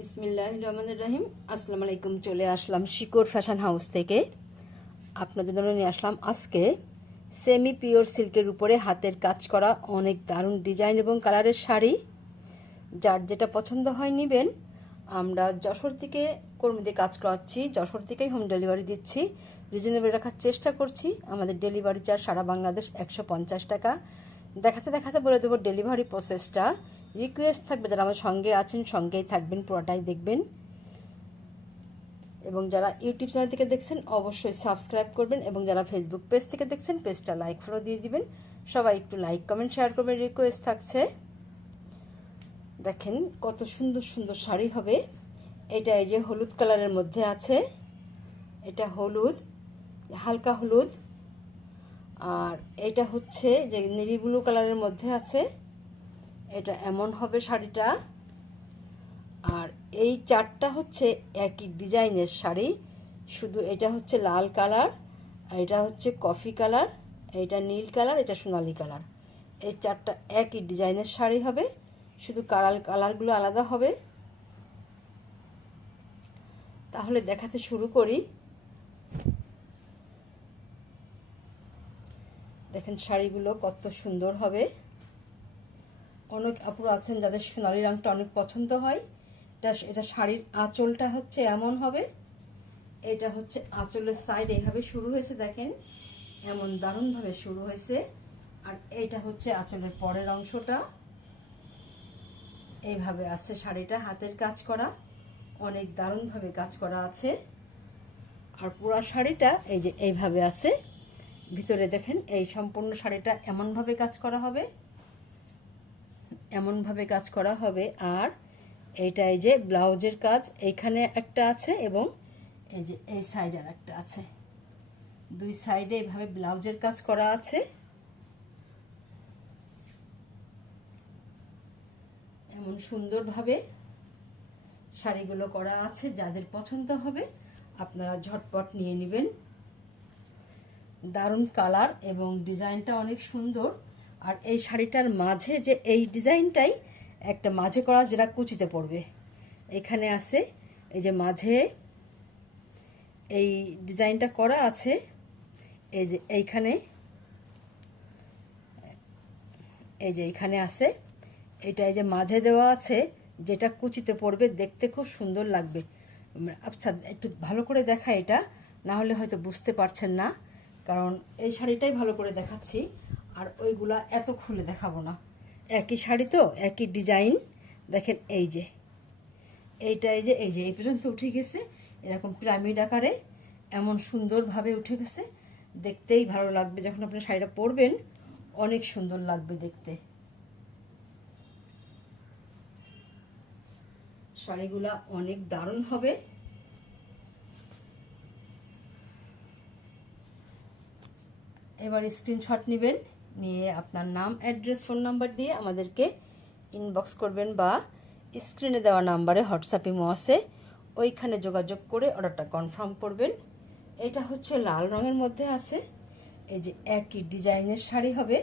বিসমিল্লাহির রহমানির রহিম। আসসালামু আলাইকুম। চলে আসলাম শিকড় ফ্যাশন হাউস থেকে। আপনাদের জন্য নিয়ে আসলাম আজকে সেমি পিওর সিল্কের উপরে হাতের কাজ করা অনেক দারুণ ডিজাইন এবং কালারের শাড়ি। যার যেটা পছন্দ হয় নেবেন। আমরা যশোর থেকে কর্মীদের কাজ করাচ্ছি, যশোর থেকেই হোম ডেলিভারি দিচ্ছি। রিজনেবল রাখার চেষ্টা করছি। আমাদের ডেলিভারি চার্জ সারা বাংলাদেশ 150 টাকা। দেখাতে দেখাতে বলে দেবো ডেলিভারি প্রসেসটা। রিকোয়েস্ট থাকবে যারা আমার সঙ্গে আছেন সঙ্গেই থাকবেন, পুরোটাই দেখবেন। এবং যারা ইউটিউব চ্যানেল থেকে দেখছেন অবশ্যই সাবস্ক্রাইব করবেন, এবং যারা ফেসবুক পেজ থেকে দেখছেন পেজটা লাইক ফলো দিয়ে দিবেন। সবাই একটু লাইক কমেন্ট শেয়ার করবেন, রিকোয়েস্ট থাকছে। দেখেন কত সুন্দর সুন্দর শাড়ি হবে। এটা এই যে হলুদ কালারের মধ্যে আছে, এটা হলুদ, হালকা হলুদ। আর এটা হচ্ছে যে নেভি ব্লু কালারের মধ্যে আছে, এটা এমন হবে শাড়িটা। আর এই চারটা হচ্ছে একই ডিজাইনের শাড়ি, শুধু এটা হচ্ছে লাল কালার, আর এটা হচ্ছে কফি কালার, এটা নীল কালার, এটা সোনালি কালার। এই চারটা একই ডিজাইনের শাড়ি হবে, শুধু কালারগুলো আলাদা হবে। তাহলে দেখাতে শুরু করি। দেখেন শাড়িগুলো কত সুন্দর হবে। অনেক আপুরা আছেন যাদের সোনালি রঙটা অনেক পছন্দ হয়। এটা শাড়ির আঁচলটা হচ্ছে এমন হবে। এটা হচ্ছে আঁচলের সাইড এইভাবে শুরু হয়েছে, দেখেন এমন দারুণভাবে শুরু হয়েছে। আর এইটা হচ্ছে আঁচলের পরের অংশটা, এইভাবে আছে শাড়িটা, হাতের কাজ করা, অনেক দারুণভাবে কাজ করা আছে। আর পুরো শাড়িটা এই যে এইভাবে আছে। ভিতরে দেখেন এই সম্পূর্ণ শাড়িটা এমনভাবে কাজ করা হবে, এমনভাবে কাজ করা হবে। আর এইটা এই যে ব্লাউজের কাজ এইখানে একটা আছে, এবং এই যে এই সাইডে আর একটা আছে। দুই সাইডে এইভাবে ব্লাউজের কাজ করা আছে। এমন সুন্দরভাবে শাড়িগুলো করা আছে। যাদের পছন্দ হবে আপনারা ঝটপট নিয়ে নেবেন। দারুণ কালার এবং ডিজাইনটা অনেক সুন্দর। আর এই শাড়িটার মাঝে যে এই ডিজাইনটাই একটা মাঝে করা, যেটা কুচিতে পড়বে, এখানে আছে এই যে মাঝে এই ডিজাইনটা করা আছে। এই যে এইখানে, এই যে এইখানে আছে, এটা এই যে মাঝে দেওয়া আছে, যেটা কুচিতে পড়বে, দেখতে খুব সুন্দর লাগবে। আচ্ছা একটু ভালো করে দেখা, এটা না হলে হয়তো বুঝতে পারছেন না, কারণ এই শাড়িটাই ভালো করে দেখাচ্ছি, আর ওইগুলা এত খুলে দেখাবো না। একই শাড়ি তো, একই ডিজাইন। দেখেন এই যে এইটা, এই যে এই পর্যন্ত উঠে গেছে, এরকম পিরামিড আকারে এমন সুন্দরভাবে উঠে গেছে। দেখতেই ভালো লাগবে, যখন আপনি শাড়িটা পরবেন অনেক সুন্দর লাগবে দেখতে। শাড়িগুলা অনেক দারুণ হবে। এবার স্ক্রিনশট নেবেন, নিয়ে আপনার নাম, অ্যাড্রেস, ফোন নাম্বার দিয়ে আমাদেরকে ইনবক্স করবেন, বা স্ক্রিনে দেওয়া নাম্বারে হোয়াটসঅ্যাপ ইমো আছে, ওইখানে যোগাযোগ করে অর্ডারটা কনফার্ম করবেন। এটা হচ্ছে লাল রঙের মধ্যে আছে। এই যে একই ডিজাইনের শাড়ি হবে,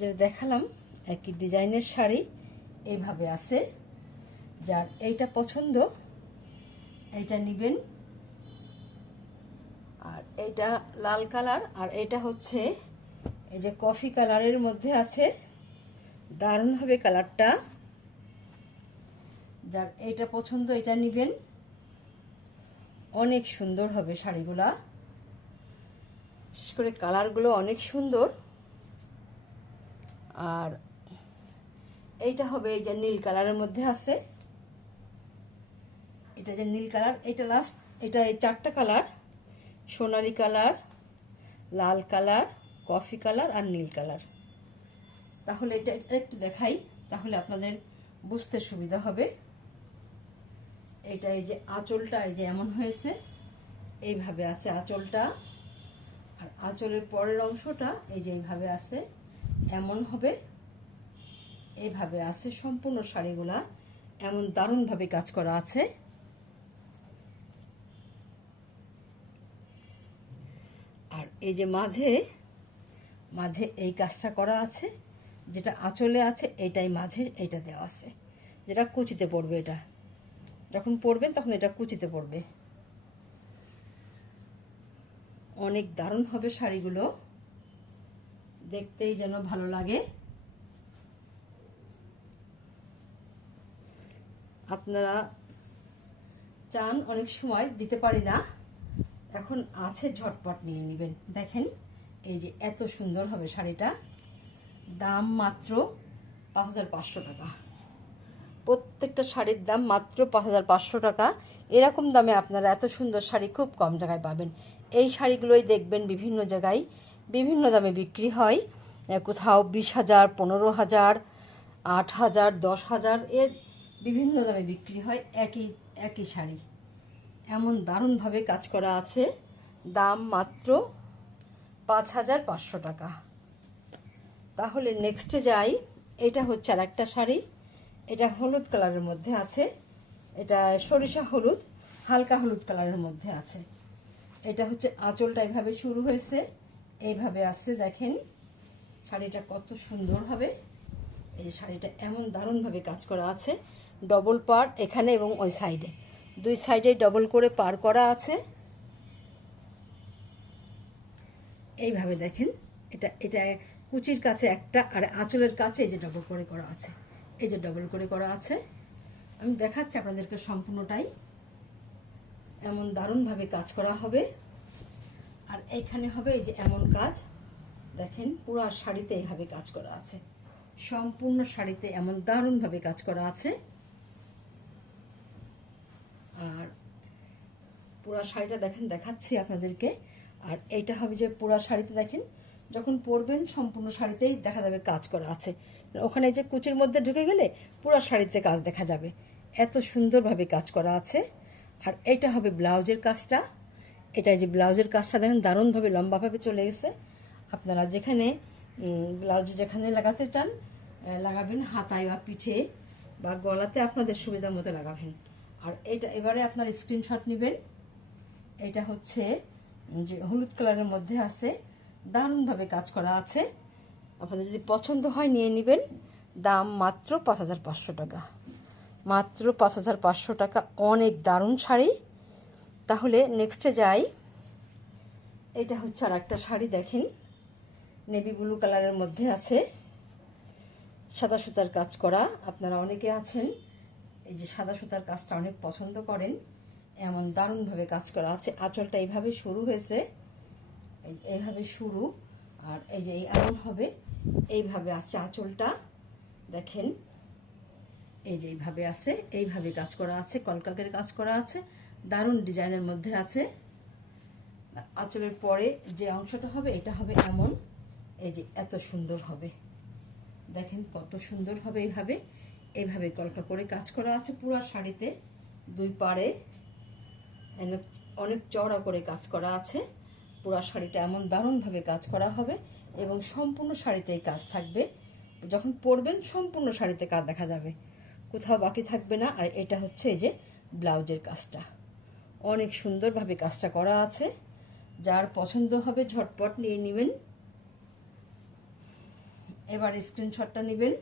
যে দেখালাম একই ডিজাইনের শাড়ি এইভাবে আছে। যার এইটা পছন্দ এইটা নেবেন। আর এইটা লাল কালার, আর এটা হচ্ছে এই যে কফি কালারের মধ্যে আছে, দারুণ হবে কালারটা। যার এইটা পছন্দ এটা নেবেন, অনেক সুন্দর হবে শাড়িগুলা। বিশেষ করে কালারগুলো অনেক সুন্দর। আর এইটা হবে এই যে নীল কালারের মধ্যে আছে, এটা যে নীল কালার, এটা লাস্ট, এটা এই চারটা কালার, সোনালি কালার, লাল কালার, কফি কালার আর নীল কালার। তাহলে এটা একটু দেখাই, তাহলে আপনাদের বুঝতে সুবিধা হবে। এটা এই যে আঁচলটা এই যে এমন হয়েছে, এইভাবে আছে আঁচলটা। আর আঁচলের পরের অংশটা এই যে এইভাবে আছে, এমন হবে, এইভাবে আছে সম্পূর্ণ শাড়িগুলা, এমন দারুণভাবে কাজ করা আছে। আর এই যে মাঝে মাঝে এই কাজটা করা আছে, যেটা আঁচলে আছে এটাই মাঝে এইটা দেওয়া আছে। যেটা কুচিতে পড়বে। এটা যখন পরবেন তখন এটা কুচিতে পড়বে। অনেক দারুণ হবে শাড়িগুলো, দেখতেই যেন ভালো লাগে। আপনারা চান অনেক সময় দিতে পারি না, এখন আছে ঝটপট নিয়ে নেবেন। দেখেন এই যে এত সুন্দর হবে শাড়িটা, দাম মাত্র 5500 টাকা। প্রত্যেকটা শাড়ির দাম মাত্র 5500 টাকা। এরকম দামে আপনারা এত সুন্দর শাড়ি খুব কম জায়গায় পাবেন। এই শাড়িগুলোই দেখবেন বিভিন্ন জায়গায় বিভিন্ন দামে বিক্রি হয়, কোথাও 20,000, 15,000, 8,000, 10,000 এর বিভিন্ন দামে বিক্রি হয় একই শাড়ি। এমন দারুণভাবে কাজ করা আছে, দাম মাত্র 5500 টাকা। তাহলে নেক্সটে যাই। এটা হচ্ছে আর একটা শাড়ি, এটা হলুদ কালারের মধ্যে আছে, এটা সরিষা হলুদ, হালকা হলুদ কালারের মধ্যে আছে। এটা হচ্ছে আঁচলটা এইভাবে শুরু হয়েছে, এইভাবে আছে। দেখেন শাড়িটা কত সুন্দর হবে। এই শাড়িটা এমন দারুণভাবে কাজ করা আছে, ডবল পার এখানে এবং ওই সাইডে, দুই সাইডে ডবল করে পার করা আছে। এইভাবে দেখেন, এটা এটা কুচির কাছে একটা, আর আঁচলের কাছে এই যে ডবল করে করা আছে, এই যে ডবল করে করা আছে। আমি দেখাচ্ছি আপনাদেরকে সম্পূর্ণটাই, এমন দারুণভাবে কাজ করা হবে। আর এইখানে হবে এই যে এমন কাজ, দেখেন পুরো শাড়িতে এইভাবে কাজ করা আছে, সম্পূর্ণ শাড়িতে এমন দারুণভাবে কাজ করা আছে। আর পুরো শাড়িটা দেখেন, দেখাচ্ছি আপনাদেরকে। আর এইটা হবে যে পুরো শাড়িতে দেখেন, যখন পরবেন সম্পূর্ণ শাড়িতেই দেখা যাবে কাজ করা আছে। ওখানে যে কুচির মধ্যে ঢুকে গেলে পুরো শাড়িতে কাজ দেখা যাবে, এত সুন্দরভাবে কাজ করা আছে। আর এইটা হবে ব্লাউজের কাজটা, এটা যে ব্লাউজের কাজটা দেখেন দারুণভাবে লম্বাভাবে চলে গেছে। আপনারা যেখানে ব্লাউজ যেখানে লাগাতে চান লাগাবেন, হাতায় বা পিঠে বা গলাতে আপনাদের সুবিধা মতো লাগাবেন। আর এটা এবারে আপনার স্ক্রিনশট নেবেন। এটা হচ্ছে যে হলুদ কালারের মধ্যে আছে, দারুণভাবে কাজ করা আছে। আপনাদের যদি পছন্দ হয় নিয়ে নেবেন, দাম মাত্র 5500 টাকা, মাত্র 5500 টাকা। অনেক দারুণ শাড়ি। তাহলে নেক্সটে যাই। এটা হচ্ছে আর একটা শাড়ি, দেখেন নেভি ব্লু কালারের মধ্যে আছে, সাদা সুতার কাজ করা। আপনারা অনেকে আছেন এই যে সাদা সুতার কাজটা অনেক পছন্দ করেন, এমন দারুণভাবে কাজ করা আছে। আঁচলটা এইভাবে শুরু হয়েছে, এইভাবে শুরু, আর এই যে এমন হবে, এইভাবে আছে আঁচলটা। দেখেন এই যে এইভাবে আছে, এইভাবে কাজ করা আছে, কলকাকের কাজ করা আছে, দারুণ ডিজাইনের মধ্যে আছে। আঁচলের পরে যে অংশটা হবে এটা হবে এমন, এই যে এত সুন্দর হবে। দেখেন কত সুন্দর হবে। এইভাবে এইভাবে কলকা করে কাজ করা আছে পুরো শাড়িতে, দুই পাড়ে অনেক চওড়া করে কাজ করা আছে। পুরো শাড়িটা এমন দারুণভাবে কাজ করা হবে এবং সম্পূর্ণ শাড়িতেই কাজ থাকবে। যখন পরবেন সম্পূর্ণ শাড়িতে কাজ দেখা যাবে, কোথাও বাকি থাকবে না। আর এটা হচ্ছে এই যে ব্লাউজের কাজটা, অনেক সুন্দরভাবে কাজটা করা আছে। যার পছন্দ হবে ঝটপট নিয়ে নেবেন। এবার স্ক্রিনশটটা নেবেন।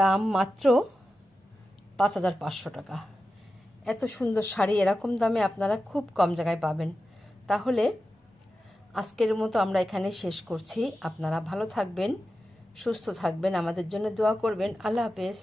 দাম মাত্র 5500 টাকা। এত সুন্দর শাড়ি এরকম দামে আপনারা খুব কম জায়গায় পাবেন। তাহলে আজকের মতো আমরা এখানে শেষ করছি। আপনারা ভালো থাকবেন, সুস্থ থাকবেন, আমাদের জন্য দোয়া করবেন। আল্লাহ হাফেজ।